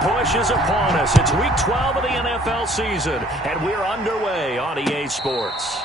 push is upon us. It's Week 12 of the NFL season, and we're underway on EA Sports.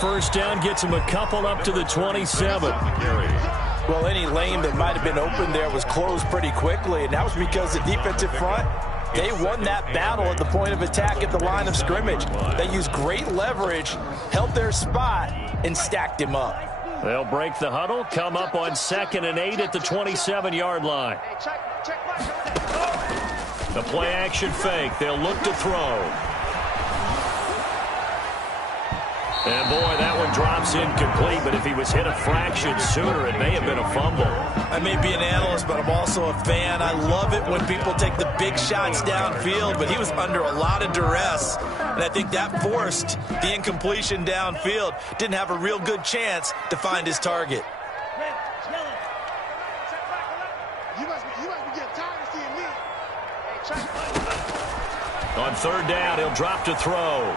First down gets him a couple up to the 27. Well, any lane that might have been open there was closed pretty quickly, and that was because the defensive front, they won that battle at the point of attack at the line of scrimmage. They used great leverage, held their spot, and stacked him up. They'll break the huddle, come up on 2nd and 8 at the 27-yard line. The play action fake. They'll look to throw. And, boy, that one drops incomplete, but if he was hit a fraction sooner, it may have been a fumble. I may be an analyst, but I'm also a fan. I love it when people take the big shots downfield, but he was under a lot of duress, and I think that forced the incompletion downfield. Didn't have a real good chance to find his target. On 3rd down, he'll drop to throw.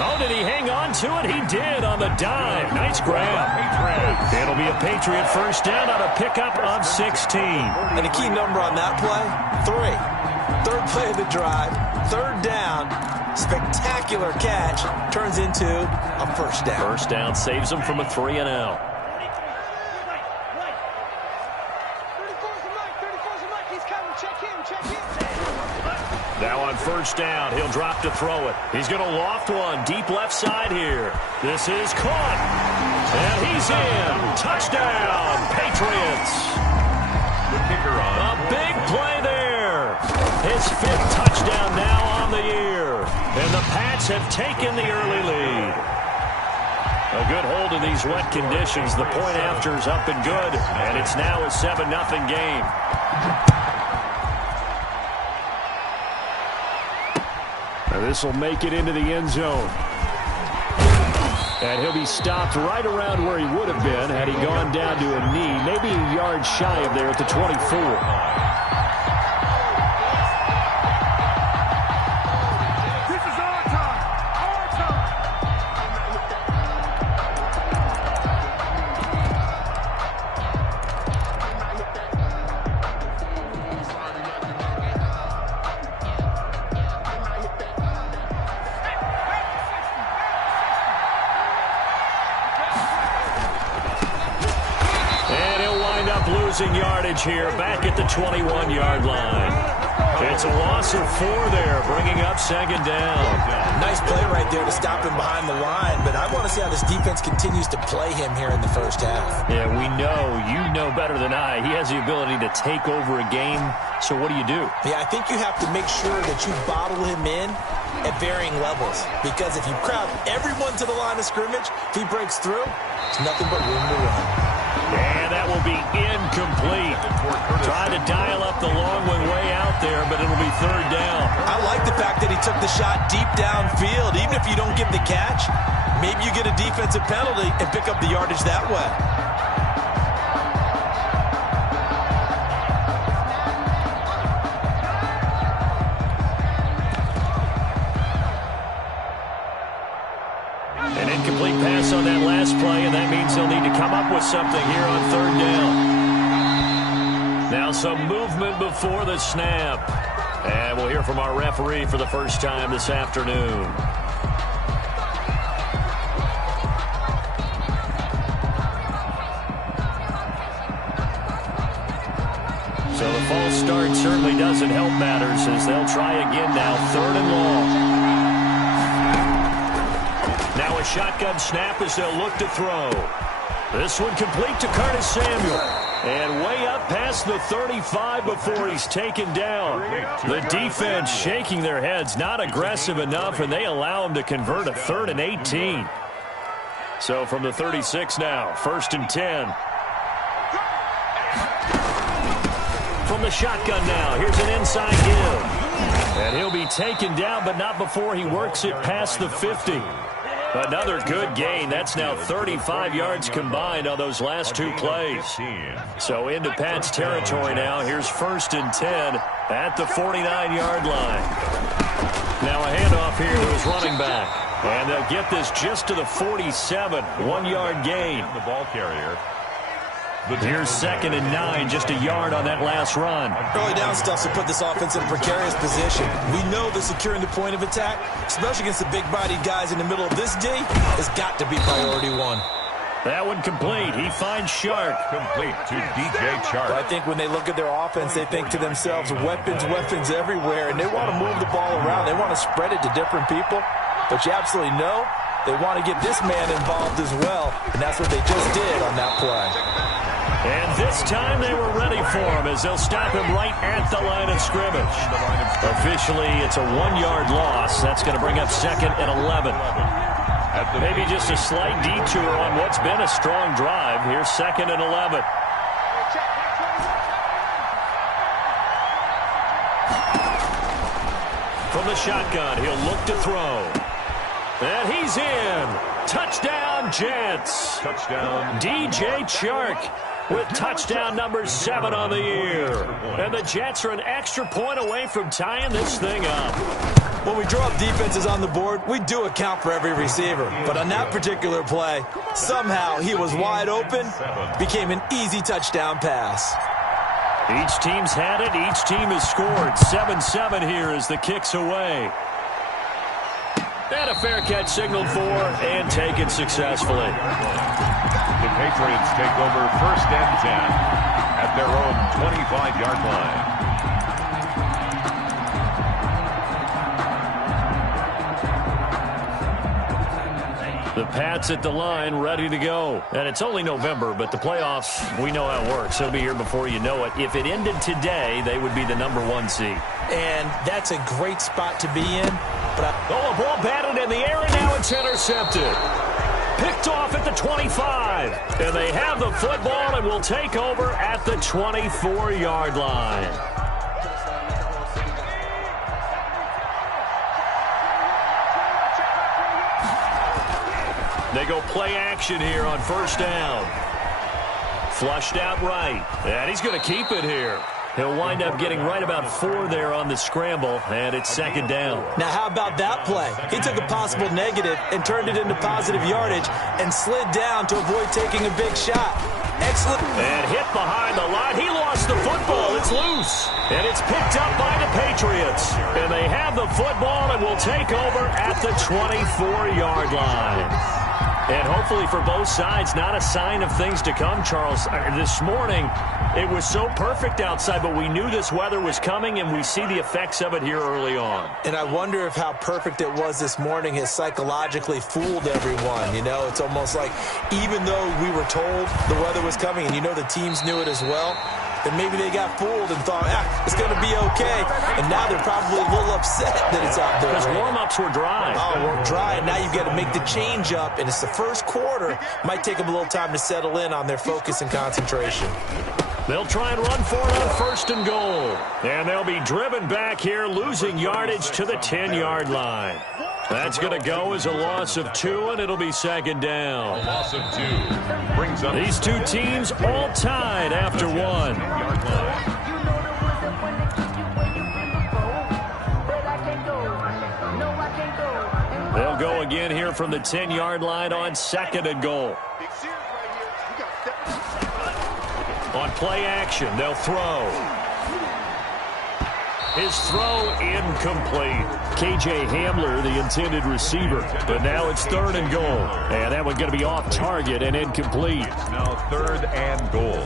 Oh, did he hang on to it? He did on the dive. Nice grab. It'll be a Patriot first down on a pickup of 16. And the key number on that play, 3. 3rd play of the drive, 3rd down, spectacular catch, turns into a first down. First down saves him from a 3-and-out. Now on 1st down, he'll drop to throw it. He's going to loft one deep left side here. This is caught. And he's in. Touchdown, Patriots. The kicker on. A big play there. His 5th touchdown now on the year. And the Pats have taken the early lead. A good hold in these wet conditions. The point after's up and good. And it's now a 7-0 game. This will make it into the end zone. And he'll be stopped right around where he would have been had he gone down to a knee, maybe a yard shy of there at the 24. Losing yardage here back at the 21-yard line. It's a loss of 4 there, bringing up 2nd down. Nice play right there to stop him behind the line, but I want to see how this defense continues to play him here in the first half. Yeah, we know, you know better than I, he has the ability to take over a game, so what do you do? Yeah, I think you have to make sure that you bottle him in at varying levels, because if you crowd everyone to the line of scrimmage, if he breaks through, it's nothing but room to run. And that will be incomplete. Trying to dial up the long one way out there, but it'll be 3rd down. I like the fact that he took the shot deep downfield. Even if you don't get the catch, maybe you get a defensive penalty and pick up the yardage that way. An incomplete pass on that last play, and that means they'll need to come up with something here on 3rd down. Now some movement before the snap. And we'll hear from our referee for the first time this afternoon. So the false start certainly doesn't help matters as they'll try again now, 3rd and long. Now a shotgun snap as they'll look to throw. This one complete to Curtis Samuel. And way up past the 35 before he's taken down. The defense shaking their heads, not aggressive enough, and they allow him to convert a 3rd and 18. So from the 36 now, 1st and 10. From the shotgun now, here's an inside give. And he'll be taken down, but not before he works it past the 50. Another good gain. That's now 35 yards combined on those last two plays. So into Pat's territory now. Here's 1st and 10 at the 49-yard line. Now a handoff here to his running back. And they'll get this just to the 47. 1-yard gain. The ball carrier. Here's 2nd and 9, just a yard on that last run. Early down stuff to put this offense in a precarious position. We know that securing the point of attack, especially against the big-bodied guys in the middle of this D, has got to be priority one. That one complete. He finds Shark. Complete to DJ Chark. I think when they look at their offense, they think to themselves, weapons everywhere, and they want to move the ball around. They want to spread it to different people. But you absolutely know they want to get this man involved as well, and that's what they just did on that play. And this time they were ready for him as they'll stop him right at the line of scrimmage. Officially, it's a 1-yard loss. That's going to bring up 2nd and 11. Maybe just a slight detour on what's been a strong drive. Here's 2nd and 11. From the shotgun, he'll look to throw. And he's in. Touchdown, Jets. Touchdown. DJ Chark with touchdown number 7 on the year. And the Jets are an extra point away from tying this thing up. When we draw up defenses on the board, we do account for every receiver. But on that particular play, somehow he was wide open, became an easy touchdown pass. Each team's had it. Each team has scored. 7-7 here as the kick's away. And a fair catch signaled for and taken successfully. The Patriots take over 1st and 10 at their own 25-yard line. The Pats at the line, ready to go. And it's only November, but the playoffs, we know how it works. They'll be here before you know it. If it ended today, they would be the number 1 seed. And that's a great spot to be in. But a ball batted in the air, and now it's intercepted. Picked off at the 25. And they have the football and will take over at the 24-yard line. They go play action here on 1st down. Flushed out right. And he's going to keep it here. He'll wind up getting right about 4 there on the scramble, and it's 2nd down. Now, how about that play? He took a possible negative and turned it into positive yardage and slid down to avoid taking a big shot. Excellent. And hit behind the line. He lost the football. It's loose. And it's picked up by the Patriots. And they have the football and will take over at the 24-yard line. And hopefully for both sides, not a sign of things to come, Charles. This morning, it was so perfect outside, but we knew this weather was coming, and we see the effects of it here early on. And I wonder if how perfect it was this morning has psychologically fooled everyone. You know, it's almost like even though we were told the weather was coming, and you know the teams knew it as well, then maybe they got fooled and thought, it's going to be okay. And now they're probably a little upset that it's out there. Because warm-ups were dry. Oh, we're dry, and now you've got to make the change up, and it's the first quarter. Might take them a little time to settle in on their focus and concentration. They'll try and run for it on 1st and goal. And they'll be driven back here, losing yardage to the 10-yard line. That's going to go as a loss of 2, and it'll be 2nd down. A loss of 2 brings up these two teams all tied after 1. Yard line. They'll go again here from the 10-yard line on 2nd and goal. On play action, they'll throw. His throw incomplete. K.J. Hamler, the intended receiver. But now it's 3rd and goal. And that one going to be off target and incomplete. It's now 3rd and goal.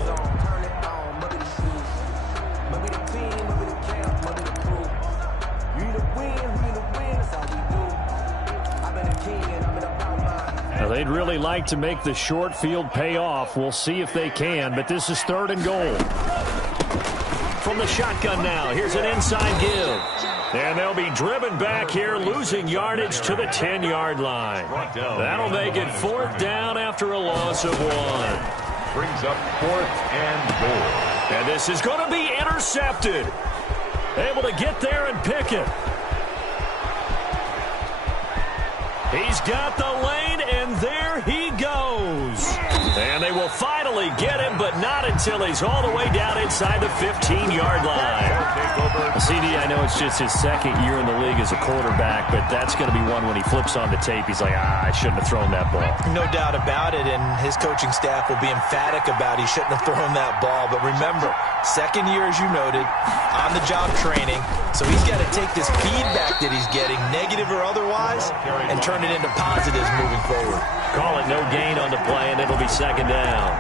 Now they'd really like to make the short field pay off. We'll see if they can, but this is 3rd and goal. From the shotgun now, here's an inside give. And they'll be driven back here, losing yardage to the 10-yard line. That'll make it 4th down after a loss of 1. Brings up 4th and goal. And this is going to be intercepted. Able to get there and pick it. He's got the lane, and there he goes. And they will finally get him, but not until he's all the way down inside the 15-yard line. CD, I know it's just his second year in the league as a quarterback, but that's going to be one when he flips on the tape. He's like, I shouldn't have thrown that ball. No doubt about it, and his coaching staff will be emphatic about he shouldn't have thrown that ball. But remember, second year, as you noted, on-the-job training, so he's got to take this feedback that he's getting, negative or otherwise, and turn it into positives moving forward. Call it no gain on the play, and it'll be second down.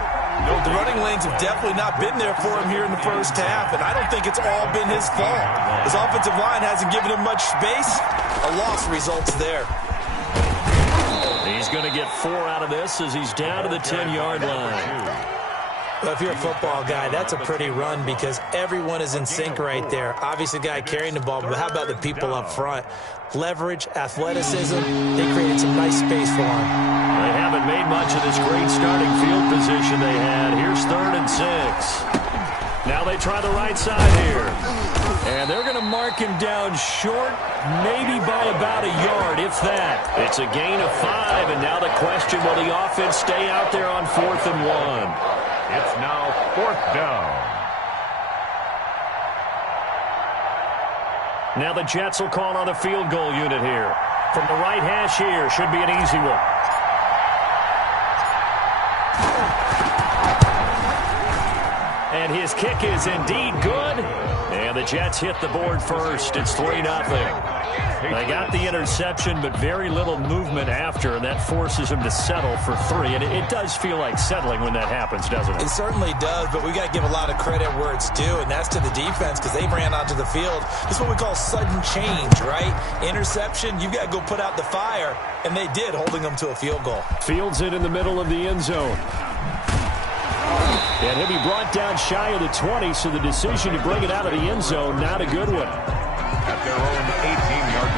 No, the running lanes have definitely not been there for him here in the first half, and I don't think it's all been his fault. His offensive line hasn't given him much space. A loss results there. He's going to get 4 out of this as he's down to the 10-yard line. Well, if you're a football guy, that's a pretty run because everyone is in sync right there. Obviously, the guy carrying the ball, but how about the people up front? Leverage, athleticism, they created some nice space for him. They haven't made much of this great starting field position they had. Here's 3rd and 6. Now they try the right side here. And they're going to mark him down short, maybe by about a yard, if that. It's a gain of 5, and now the question, will the offense stay out there on 4th and 1? It's now 4th down. Now the Jets will call on the field goal unit here. From the right hash here, should be an easy one. And his kick is indeed good. And the Jets hit the board first. It's 3-0. They got the interception, but very little movement after, and that forces him to settle for 3. And it does feel like settling when that happens, doesn't it? It certainly does, but we got to give a lot of credit where it's due, and that's to the defense because they ran onto the field. This is what we call sudden change, right? Interception, you've got to go put out the fire, and they did, holding them to a field goal. Fields it in the middle of the end zone. And he'll be brought down shy of the 20, so the decision to bring it out of the end zone, not a good one. At their own 18-yard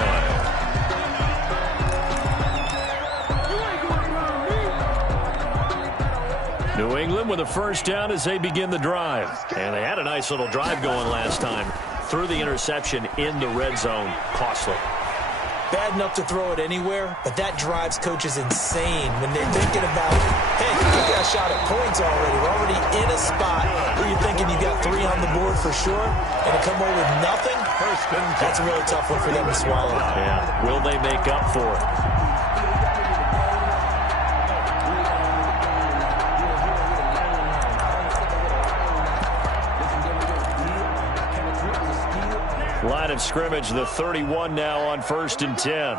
line. New England with a first down as they begin the drive. And they had a nice little drive going last time. Threw the interception in the red zone. Costly. Bad enough to throw it anywhere, but that drives coaches insane when they're thinking about, hey, we got a shot at points already. We're already in a spot where you're thinking you got 3 on the board for sure, and to come away with nothing, that's a really tough one for them to swallow. Yeah, will they make up for it? Line of scrimmage, the 31 now on 1st and 10.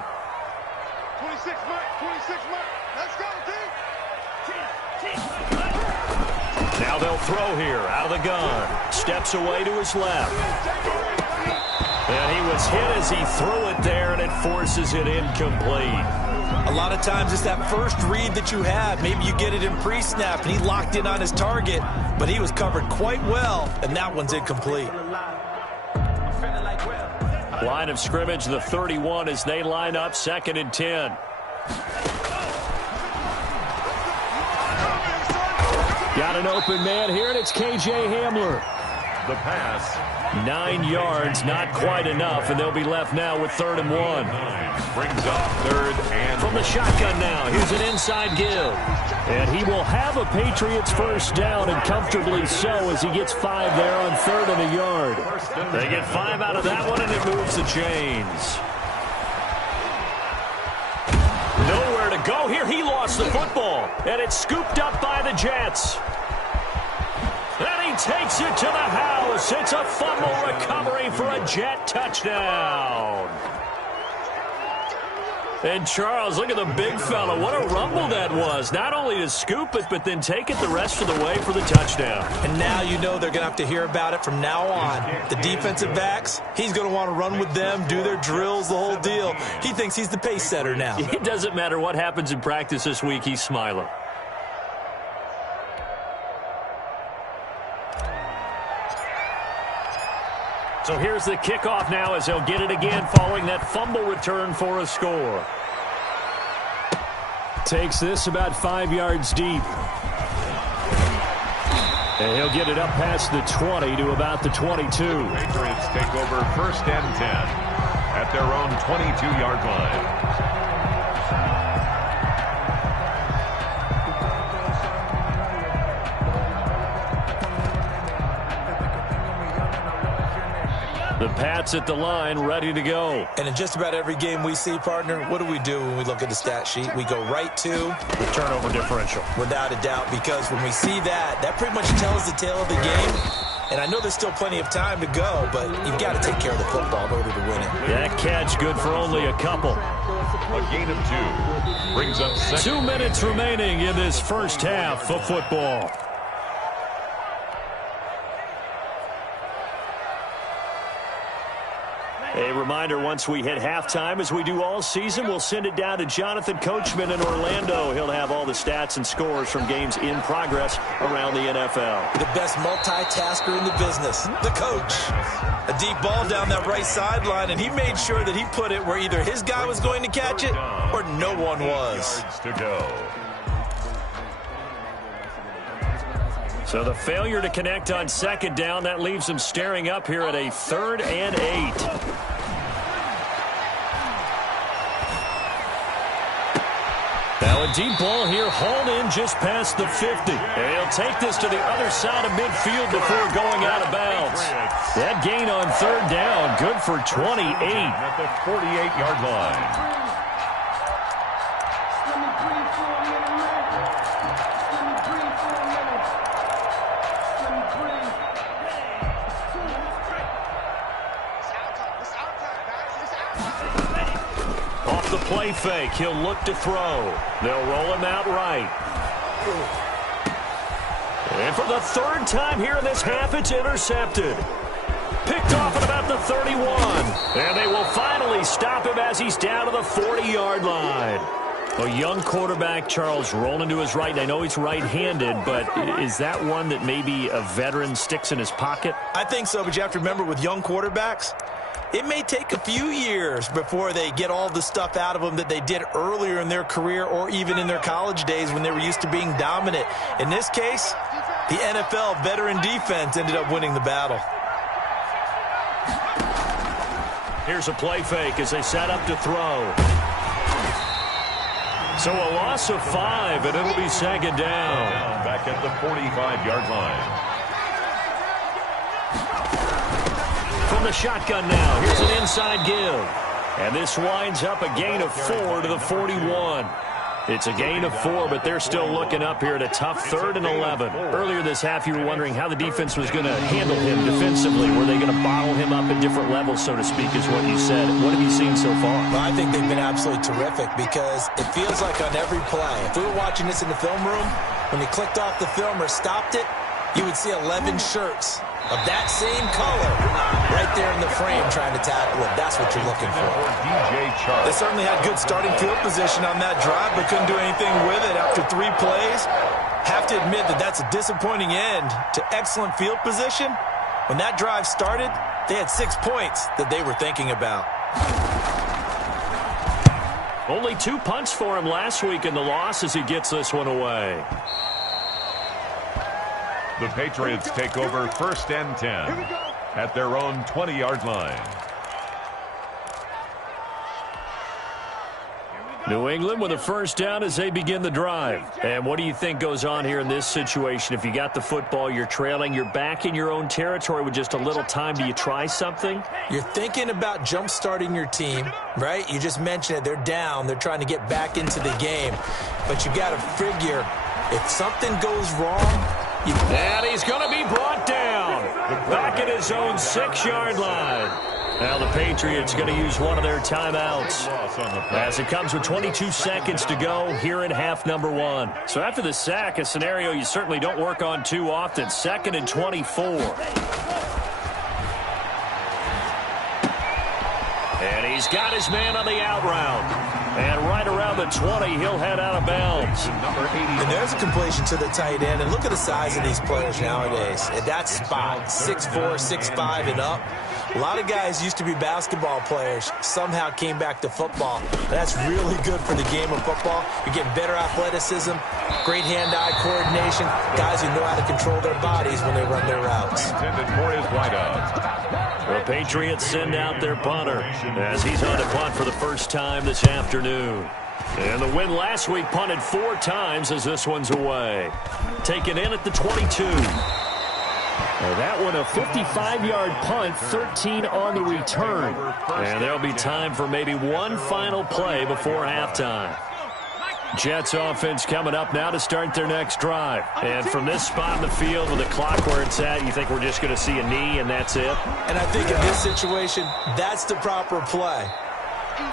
26 mark. Let's go, team. Now they'll throw here out of the gun. Steps away to his left. And he was hit as he threw it there, and it forces it incomplete. A lot of times it's that first read that you have. Maybe you get it in pre-snap, and he locked in on his target, but he was covered quite well, and that one's incomplete. Line of scrimmage, the 31 as they line up 2nd and 10. Got an open man here, and it's K.J. Hamler. The pass. 9 yards, not quite enough, and they'll be left now with 3rd and 1. Brings up 3rd and From the shotgun now, here's an inside give. And he will have a Patriots first down, and comfortably so, as he gets 5 there on 3rd and a yard. They get 5 out of that one, and it moves the chains. Nowhere to go here. He lost the football, and it's scooped up by the Jets. And he takes it to the house. It's a fumble recovery for a Jet touchdown. And Charles, look at the big fella. What a rumble that was. Not only to scoop it, but then take it the rest of the way for the touchdown. And now you know they're going to have to hear about it from now on. The defensive backs, he's going to want to run with them, do their drills, the whole deal. He thinks he's the pace setter now. It doesn't matter what happens in practice this week. He's smiling. So here's the kickoff now as they'll get it again following that fumble return for a score. Takes this about 5 yards deep. And he'll get it up past the 20 to about the 22. Patriots take over 1st and 10 at their own 22-yard line. The Pats at the line, ready to go. And in just about every game we see, partner, what do when we look at the stat sheet? We go right to the turnover differential. Without a doubt, because when we see that, that pretty much tells the tale of the game. And I know there's still plenty of time to go, but you've got to take care of the football in order to win it. That catch good for only a couple. A gain of 2 brings up 2 minutes remaining in this first half of football. A reminder, once we hit halftime, as we do all season, we'll send it down to Jonathan Coachman in Orlando. He'll have all the stats and scores from games in progress around the NFL. The best multitasker in the business, the coach. A deep ball down that right sideline, and he made sure that he put it where either his guy was going to catch it or no one was. Yards to go. So the failure to connect on 2nd down, that leaves them staring up here at a 3rd and 8. Now a deep ball here, hauled in just past the 50. And he'll take this to the other side of midfield before going out of bounds. That gain on 3rd down, good for 28. At the 48-yard line. Off the play fake, he'll look to throw. They'll roll him out right. And for the 3rd time here in this half, it's intercepted. Picked off at about the 31. And they will finally stop him as he's down to the 40-yard line. A young quarterback, Charles, rolling to his right. And I know he's right-handed, but is that one that maybe a veteran sticks in his pocket? I think so, but you have to remember with young quarterbacks, it may take a few years before they get all the stuff out of them that they did earlier in their career or even in their college days when they were used to being dominant. In this case, the NFL veteran defense ended up winning the battle. Here's a play fake as they set up to throw. So a loss of 5, and it'll be 2nd down. Back at the 45-yard line. From the shotgun now, here's an inside give. And this winds up a gain of 4 to the 41. It's a gain of 4, but they're still looking up here at a tough 3rd and 11. Earlier this half, you were wondering how the defense was going to handle him defensively. Were they going to bottle him up at different levels, so to speak, is what you said. What have you seen so far? Well, I think they've been absolutely terrific because it feels like on every play, if we were watching this in the film room, when he clicked off the film or stopped it, you would see 11 shirts of that same color right there in the frame trying to tackle it. That's what you're looking for. They They certainly had good starting field position on that drive, but couldn't do anything with it after 3 plays. Have to admit that that's a disappointing end to excellent field position. When that drive started, they had 6 points that they were thinking about. Only 2 punts for him last week in the loss as he gets this one away. The Patriots take over 1st and 10 at their own 20-yard line. New England with a 1st down as they begin the drive. And what do you think goes on here in this situation? If you got the football, you're trailing, you're back in your own territory with just a little time. Do you try something? You're thinking about jump-starting your team, right? You just mentioned it. They're down. They're trying to get back into the game. But you got to figure if something goes wrong, and he's going to be brought down back at his own 6-yard line. Now the Patriots going to use one of their timeouts as it comes with 22 seconds to go here in half number 1. So after the sack, a scenario you certainly don't work on too often. 2nd and 24. And he's got his man on the out route. And right around the 20, he'll head out of bounds. And there's a completion to the tight end. And look at the size of these players nowadays. At that spot, 6'4", 6'5", and up. A lot of guys used to be basketball players, somehow came back to football. That's really good for the game of football. You're getting better athleticism, great hand-eye coordination, guys who know how to control their bodies when they run their routes. Intended for his wideout. The Patriots send out their punter as he's on to punt for the first time this afternoon. And the win last week punted 4 times as this one's away. Taken in at the 22. That one a 55-yard punt, 13 on the return. And there'll be time for maybe one final play before halftime. Jets offense coming up now to start their next drive. And from this spot in the field with the clock where it's at, you think we're just going to see a knee and that's it? And I think in this situation, that's the proper play.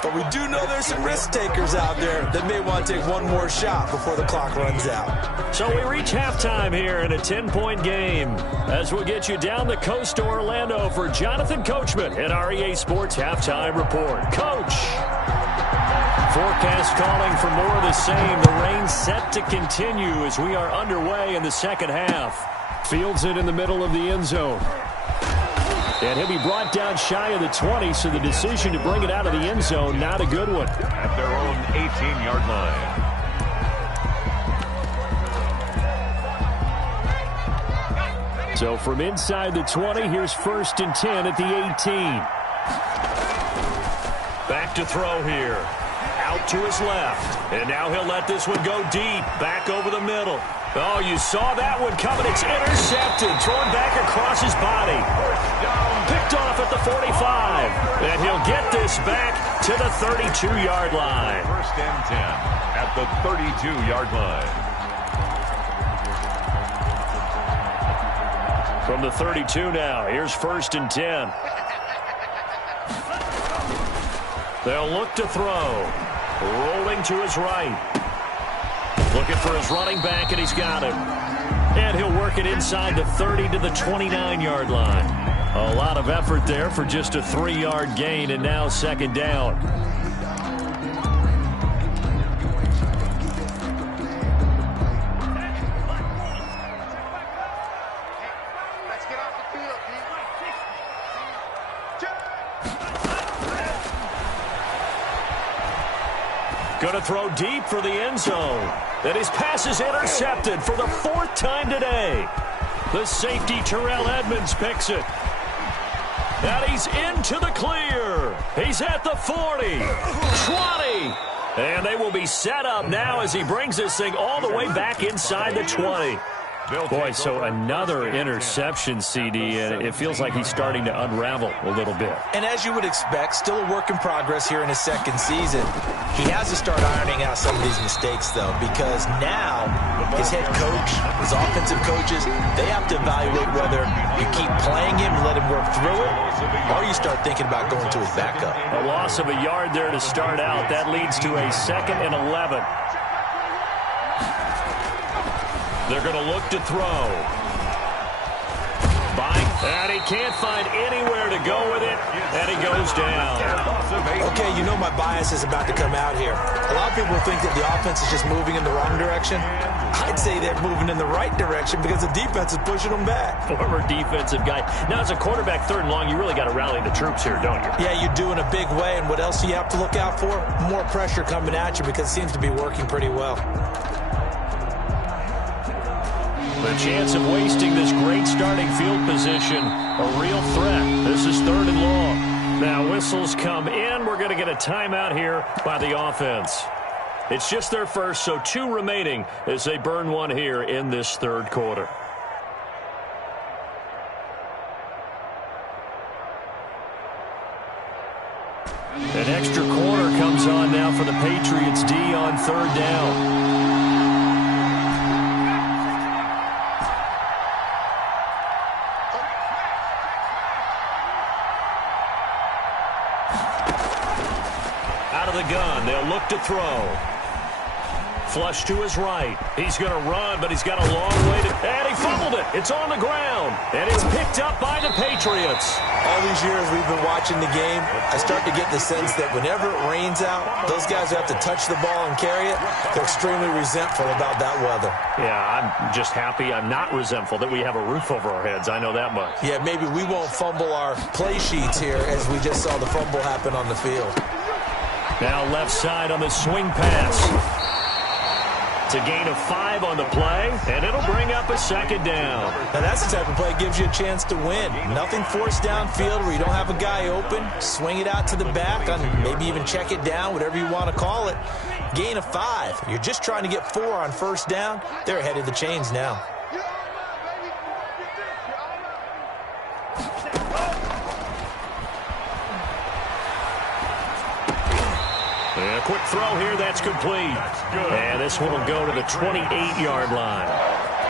But we do know there's some risk takers out there that may want to take one more shot before the clock runs out. So we reach halftime here in a 10-point game as we'll get you down the coast to Orlando for Jonathan Coachman at our EA Sports Halftime Report. Coach! Forecast calling for more of the same. The rain set to continue as we are underway in the second half. Fields it in the middle of the end zone. And he'll be brought down shy of the 20, so the decision to bring it out of the end zone, not a good one. At their own 18-yard line. So from inside the 20, here's 1st and 10 at the 18. Back to throw here. Out to his left. And now he'll let this one go deep. Back over the middle. Oh, you saw that one coming. It's intercepted. Thrown back across his body. Picked off at the 45. And he'll get this back to the 32-yard line. 1st and 10 at the 32-yard line. From the 32 now, here's 1st and 10. They'll look to throw. Rolling to his right. Looking for his running back, and he's got him. And he'll work it inside the 30 to the 29-yard line. A lot of effort there for just a 3-yard gain, and now 2nd down. Let's get off the field, Going to throw deep for the end zone. And his pass is intercepted for the 4th time today. The safety, Terrell Edmonds, picks it. And he's into the clear. He's at the 40, 20. And they will be set up now as he brings this thing all the way back inside the 20. Boy, so another interception, CD, and it feels like he's starting to unravel a little bit. And as you would expect, still a work in progress here in his 2nd season. He has to start ironing out some of these mistakes, though, because now his head coach, his offensive coaches, they have to evaluate whether you keep playing him and let him work through it, or you start thinking about going to his backup. A loss of a yard there to start out. That leads to a 2nd and 11. They're going to look to throw. And he can't find anywhere to go with it, and he goes down. Okay, you know my bias is about to come out here. A lot of people think that the offense is just moving in the wrong direction. I'd say they're moving in the right direction because the defense is pushing them back. Former defensive guy. Now, as a quarterback, 3rd and long, you really got to rally the troops here, don't you? Yeah, you do in a big way, and what else do you have to look out for? More pressure coming at you because it seems to be working pretty well. The chance of wasting this great starting field position, a real threat. This is 3rd and long. Now whistles come in. We're going to get a timeout here by the offense. It's just their first, so 2 remaining as they burn one here in this 3rd quarter. An extra corner comes on now for the Patriots D on 3rd down. Out of the gun, they'll look to throw. flush to his right. He's going to run, but he's got a long way to... And he fumbled it. It's on the ground. And it's picked up by the Patriots. All these years we've been watching the game, I start to get the sense that whenever it rains out, those guys who have to touch the ball and carry it, they're extremely resentful about that weather. Yeah, I'm just happy I'm not resentful that we have a roof over our heads. I know that much. Yeah, maybe we won't fumble our play sheets here as we just saw the fumble happen on the field. Now left side on the swing pass. It's a gain of 5 on the play, and it'll bring up a second down. Now that's the type of play that gives you a chance to win. Nothing forced downfield where you don't have a guy open. Swing it out to the back, maybe even check it down, whatever you want to call it. Gain of 5. You're just trying to get 4 on first down. They're ahead of the chains now. And a quick throw here, that's complete. And this one will go to the 28-yard line.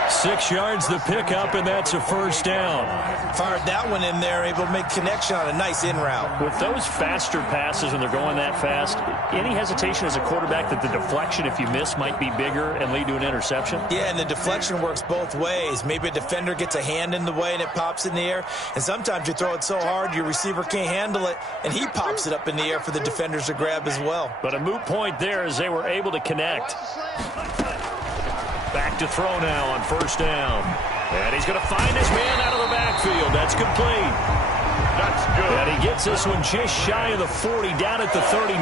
6 yards the pickup, and that's a first down. Fired that one in there, able to make connection on a nice in route. With those faster passes when they're going that fast, any hesitation as a quarterback that the deflection, if you miss, might be bigger and lead to an interception? Yeah, and the deflection works both ways. Maybe a defender gets a hand in the way and it pops in the air, and sometimes you throw it so hard your receiver can't handle it, and he pops it up in the air for the defenders to grab as well. But a moot point there as they were able to connect. Back to throw now on first down. And he's going to find his man out of the backfield. That's complete. That's good. And he gets this one just shy of the 40, down at the 39.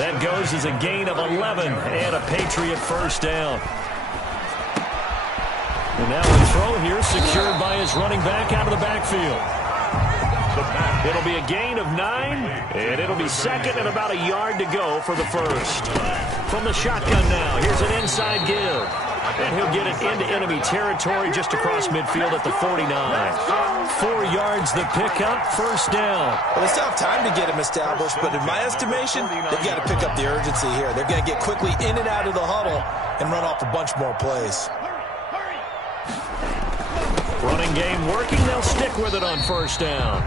That goes as a gain of 11 and a Patriot first down. And now a throw here secured by his running back out of the backfield. It'll be a gain of 9, and it'll be second and about a yard to go for the first. From the shotgun now, here's an inside give. And he'll get it into enemy territory just across midfield at the 49. 4 yards the pickup, first down. Well, they still have time to get him established, but in my estimation, they've got to pick up the urgency here. They've got to get quickly in and out of the huddle and run off a bunch more plays. Running game working, they'll stick with it on first down.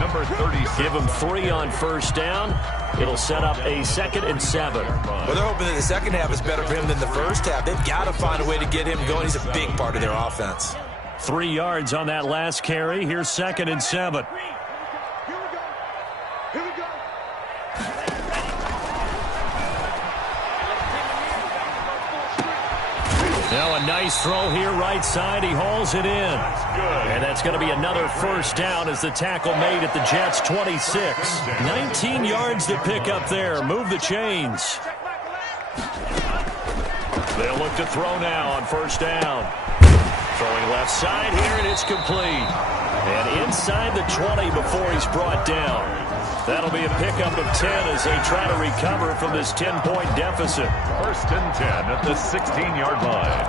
Number 36. Give him 3 on first down. It'll set up a 2nd and 7. Well, they're hoping that the second half is better for him than the first half. They've got to find a way to get him going. He's a big part of their offense. 3 yards on that last carry. Here's 2nd and 7. Now a nice throw here, right side. He hauls it in. And that's going to be another first down as the tackle made at the Jets' 26. 19 yards to pick up there. Move the chains. They'll look to throw now on first down. Throwing left side here, and it's complete. And inside the 20 before he's brought down. That'll be a pickup of 10 as they try to recover from this 10-point deficit. First and 10 at the 16-yard line.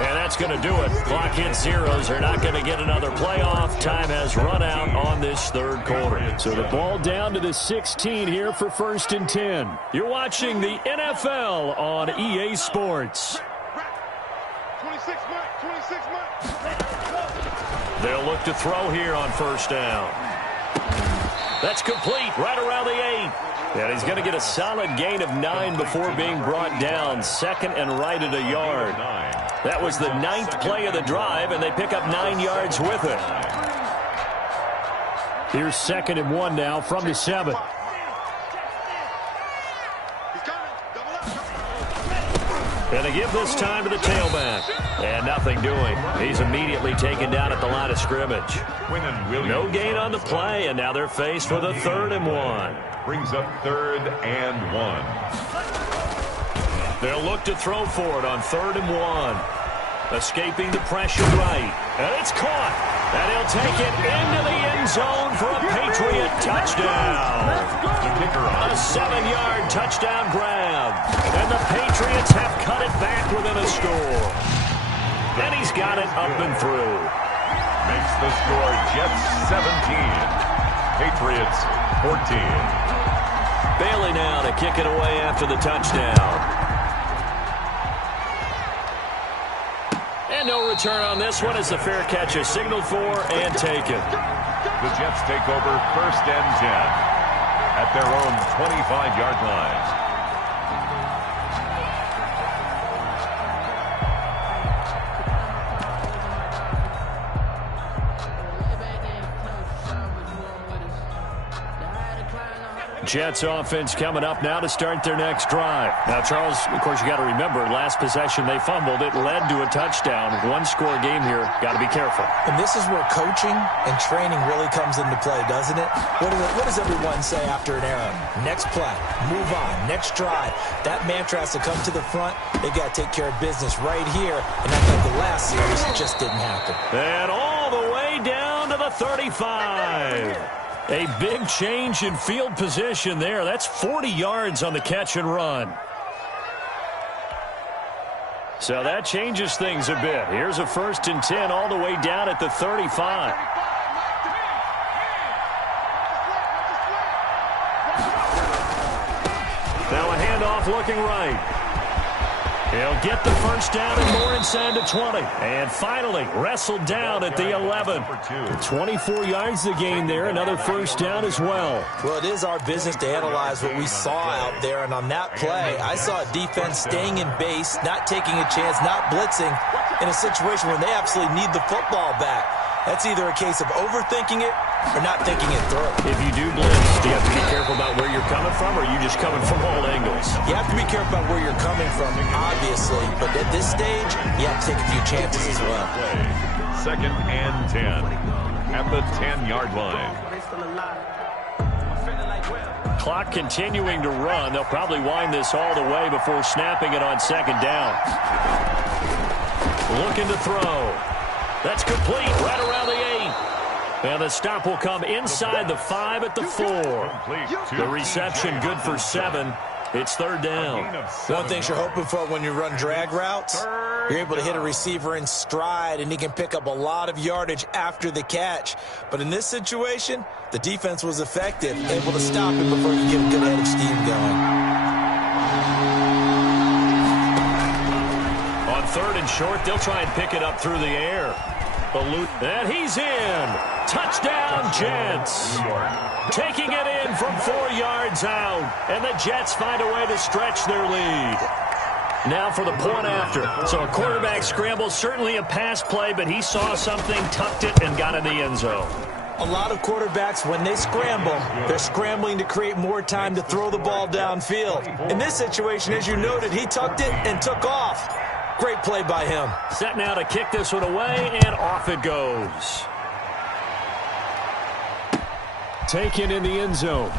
And that's going to do it. Clock hits zeros. They're not going to get another playoff. Time has run out on this third quarter. So the ball down to the 16 here for first and 10. You're watching the NFL on EA Sports. 26 mark. They'll look to throw here on first down. That's complete right around the 8. And he's going to get a solid gain of 9 before being brought down. 2nd and right at a yard. That was the 9th play of the drive, and they pick up 9 yards with it. Here's 2nd and 1 now from the 7. And they give this time to the tailback. And nothing doing. He's immediately taken down at the line of scrimmage. No gain on the play, and now they're faced with a 3rd and 1. Brings up 3rd and 1. They'll look to throw for it on 3rd and 1. Escaping the pressure right. And it's caught. And he'll take it into the end zone for a Patriot touchdown. A 7-yard touchdown grab. And the Patriots have cut it back within a score. And he's got it up and through. Makes the score Jets 17. Patriots 14. Bailey now to kick it away after the touchdown. And no return on this one as the fair catch is signaled for and taken. The Jets take over first and 10. at their own 25-yard line. Jets offense coming up now to start their next drive. Now, Charles, of course, you got to remember, last possession they fumbled. It led to a touchdown. One-score game here. Got to be careful. And this is where coaching and training really comes into play, doesn't it? What does everyone say after an error? Next play, move on, next drive. That mantra has to come to the front. They got to take care of business right here. And I think the last series just didn't happen. And all the way down to the 35. A big change in field position there. That's 40 yards on the catch and run. So that changes things a bit. Here's a 1st and 10 all the way down at the 35. Now a handoff looking right. He'll get the first down and more inside the 20. And finally wrestled down at the 11. 24 yards to gain there. Another first down as well. Well, it is our business to analyze what we saw out there. And on that play, I saw a defense staying in base, not taking a chance, not blitzing in a situation where they absolutely need the football back. That's either a case of overthinking it or not thinking it through. If you do blitz, do you have to be careful about where you're coming from, or are you just coming from all angles? You have to be careful about where you're coming from, obviously. But at this stage, you have to take a few chances as well. 2nd and 10 at the 10-yard line. Clock continuing to run. They'll probably wind this all the way before snapping it on 2nd down. Looking to throw. That's complete right around the 8. And the stop will come inside the 5 at the 4. The reception good for 7. It's 3rd down. One thing you're hoping for when you run drag routes, you're able to hit a receiver in stride, and he can pick up a lot of yardage after the catch. But in this situation, the defense was effective, able to stop him before you get a good head of steam going. On 3rd and short, they'll try and pick it up through the air. And he's in. Touchdown, Jets. Taking it in from 4 yards out. And the Jets find a way to stretch their lead. Now for the point after. So a quarterback scramble, certainly a pass play, but he saw something, tucked it, and got in the end zone. A lot of quarterbacks, when they scramble, they're scrambling to create more time to throw the ball downfield. In this situation, as you noted, he tucked it and took off. Great play by him. Set now to kick this one away, and off it goes. Taken in the end zone.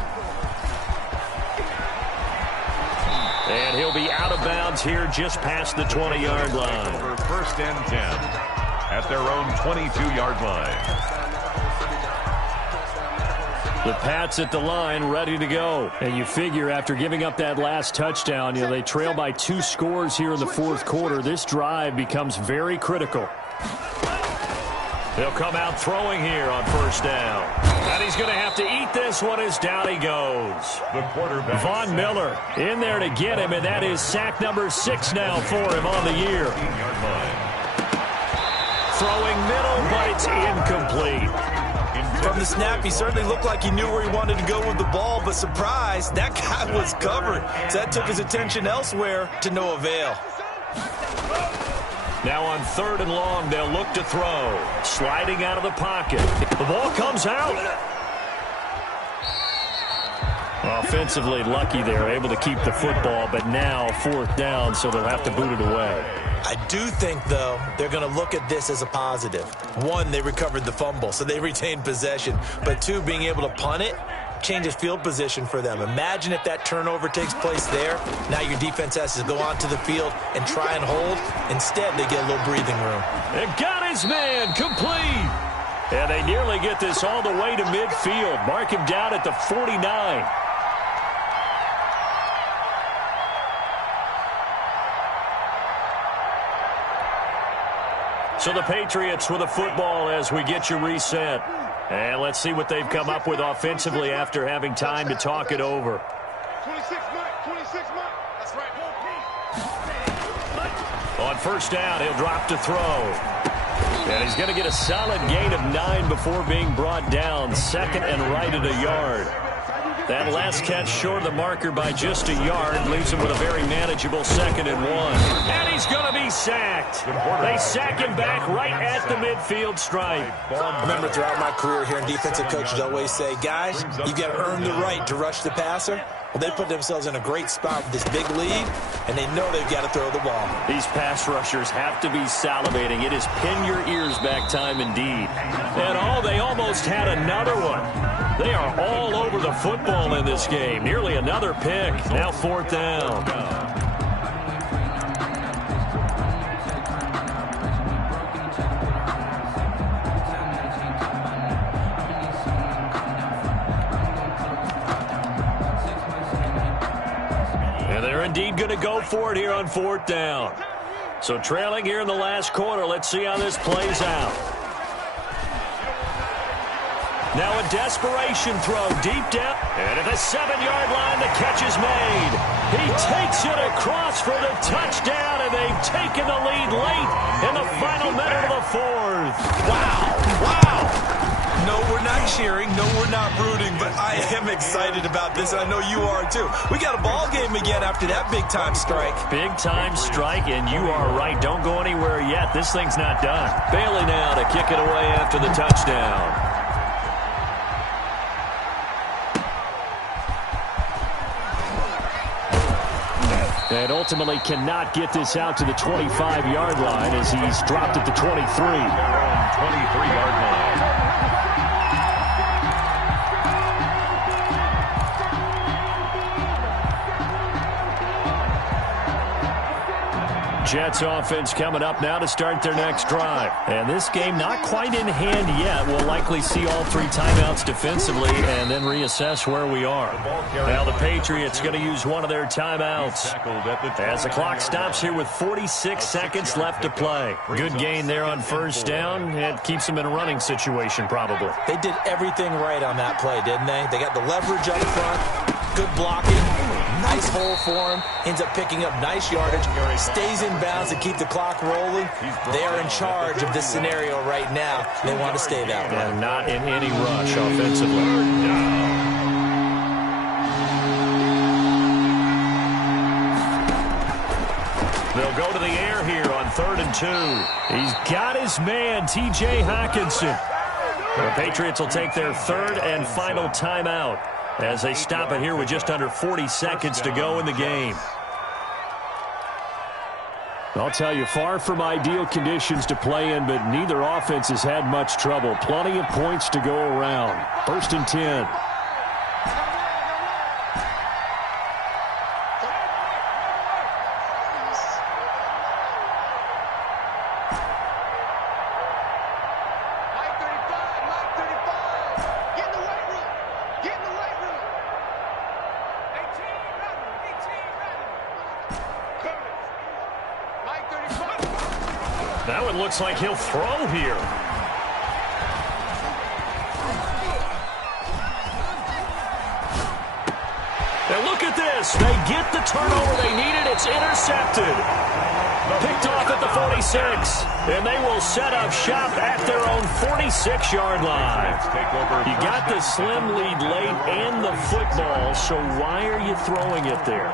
And he'll be out of bounds here just past the 20-yard line. Over 1st and 10 at their own 22-yard line. The Pats at the line, ready to go. And you figure after giving up that last touchdown, they trail by 2 scores here in the 4th quarter. This drive becomes very critical. They'll come out throwing here on 1st down. And he's going to have to eat this one as down he goes. The quarterback, Von Miller in there to get him, and that is sack number 6 now for him on the year. Throwing middle, but it's incomplete. From the snap, he certainly looked like he knew where he wanted to go with the ball, but surprise, that guy was covered. So that took his attention elsewhere to no avail. Now on 3rd and long, they'll look to throw. Sliding out of the pocket. The ball comes out. Offensively lucky there, able to keep the football, but now 4th down, so they'll have to boot it away. I do think, though, they're going to look at this as a positive. 1, they recovered the fumble, so they retained possession. But 2, being able to punt it changes field position for them. Imagine if that turnover takes place there. Now your defense has to go onto the field and try and hold. Instead, they get a little breathing room. And got his man complete. And they nearly get this all the way to midfield. Mark him down at the 49. So the Patriots with a football as we get you reset. And let's see what they've come up with offensively after having time to talk it over. 26 Mike. That's right. On 1st down, he'll drop to throw. And he's going to get a solid gain of 9 before being brought down. 2nd and right at a yard. That last catch short of the marker by just a yard leaves him with a very manageable 2nd and 1. And he's going to be sacked. They sack him back right at the midfield stripe. I remember throughout my career hearing defensive coaches always say, guys, you got to earn the right to rush the passer. Well, they put themselves in a great spot with this big lead, and they know they've got to throw the ball. These pass rushers have to be salivating. It is pin your ears back time indeed. And they almost had another one. They are all over the football in this game. Nearly another pick. Now 4th down. Indeed going to go for it here on 4th down. So trailing here in the last quarter. Let's see how this plays out. Now a desperation throw deep down. And at the 7-yard line, the catch is made. He takes it across for the touchdown, and they've taken the lead late in the final minute of the 4th. Wow. Wow. No, we're not cheering. No, we're not rooting, but I am excited about this, and I know you are too. We got a ball game again after that big-time strike. Big-time strike, and you are right. Don't go anywhere yet. This thing's not done. Bailey now to kick it away after the touchdown. And ultimately cannot get this out to the 25-yard line as he's dropped at the 23. 23-yard line. Jets offense coming up now to start their next drive. And this game not quite in hand yet. We'll likely see all 3 timeouts defensively and then reassess where we are. Now the Patriots going to use one of their timeouts as the clock stops here with 46 seconds left to play. Good gain there on 1st down. It keeps them in a running situation probably. They did everything right on that play, didn't they? They got the leverage up front, good blocking. Nice hole for him. Ends up picking up nice yardage. Stays in bounds to keep the clock rolling. They are in charge of this scenario right now. They want to stay that way. And not in any rush offensively. They'll go to the air here on 3rd and 2. He's got his man, T.J. Hockenson. The Patriots will take their 3rd and final timeout as they stop it here with just under 40 seconds to go in the game. I'll tell you, far from ideal conditions to play in, but neither offense has had much trouble. Plenty of points to go around. 1st and 10. Now it looks like he'll throw here. And look at this. They get the turnover they needed. It's intercepted. Picked off at the 46. And they will set up shop at their own 46-yard line. You got the slim lead late and the football, so why are you throwing it there?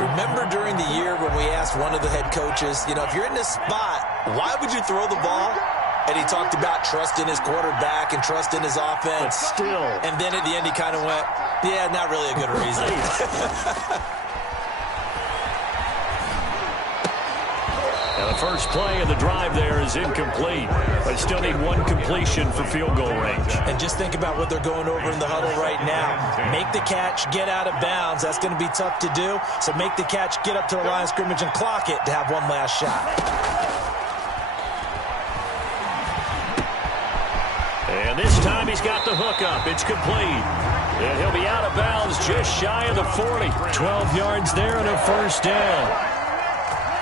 Remember during the year when we asked one of the head coaches, if you're in this spot, why would you throw the ball? And he talked about trusting his quarterback and trusting his offense. But still. And then at the end he kind of went, yeah, not really a good reason. Now the first play of the drive there is incomplete. They still need one completion for field goal range. And just think about what they're going over in the huddle right now. Make the catch, get out of bounds. That's going to be tough to do. So make the catch, get up to the line of scrimmage, and clock it to have one last shot. And this time he's got the hook up. It's complete. And he'll be out of bounds just shy of the 40. 12 yards there and a 1st down.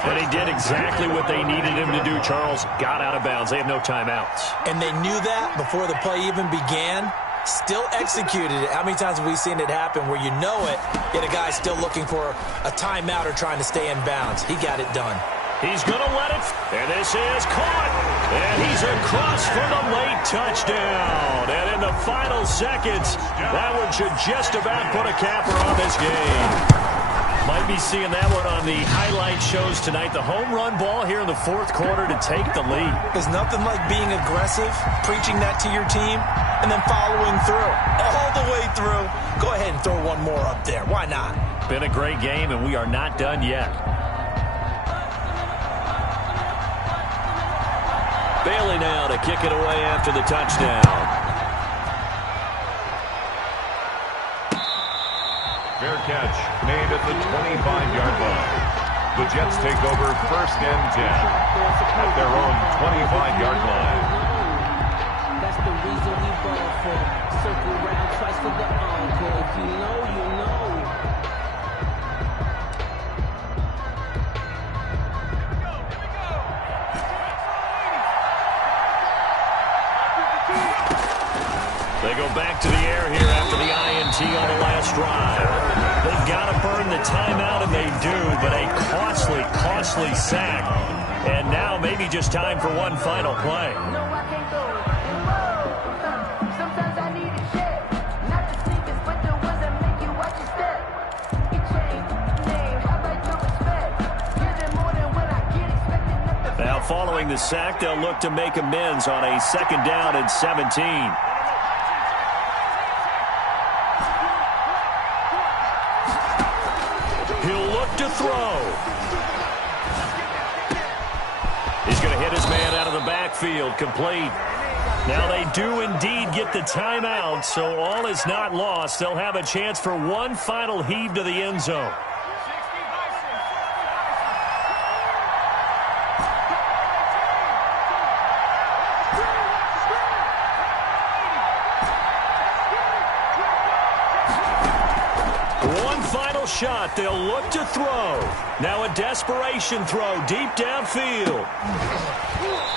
And he did exactly what they needed him to do, Charles. Got out of bounds. They have no timeouts. And they knew that before the play even began. Still executed it. How many times have we seen it happen where you know it, yet a guy's still looking for a timeout or trying to stay in bounds? He got it done. He's going to let it. And this is caught. And he's across for the late touchdown. And in the final seconds, that one should just about put a capper on this game. Might be seeing that one on the highlight shows tonight. The home run ball here in the fourth quarter to take the lead. There's nothing like being aggressive, preaching that to your team, and then following through. All the way through. Go ahead and throw one more up there. Why not? Been a great game, and we are not done yet. Bailey now to kick it away after the touchdown. Fair catch made at the 25-yard line. The Jets take over first and 10 at their own 25-yard line. That's the reason we ball for. Circle round twice for the encore. If you know, you know. They go back to the air here after the INT on the last drive. They've got to burn the timeout, and they do, but a costly, costly sack. And now maybe just time for one final play. Now following the sack, they'll look to make amends on a 2nd down and 17. To throw. He's going to hit his man out of the backfield, complete. Now they do indeed get the timeout, so all is not lost. They'll have a chance for one final heave to the end zone. Shot. They'll look to throw. Now a desperation throw deep downfield.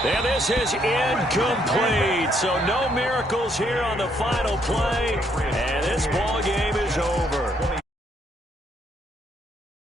And this is incomplete. So no miracles here on the final play. And this ball game is over.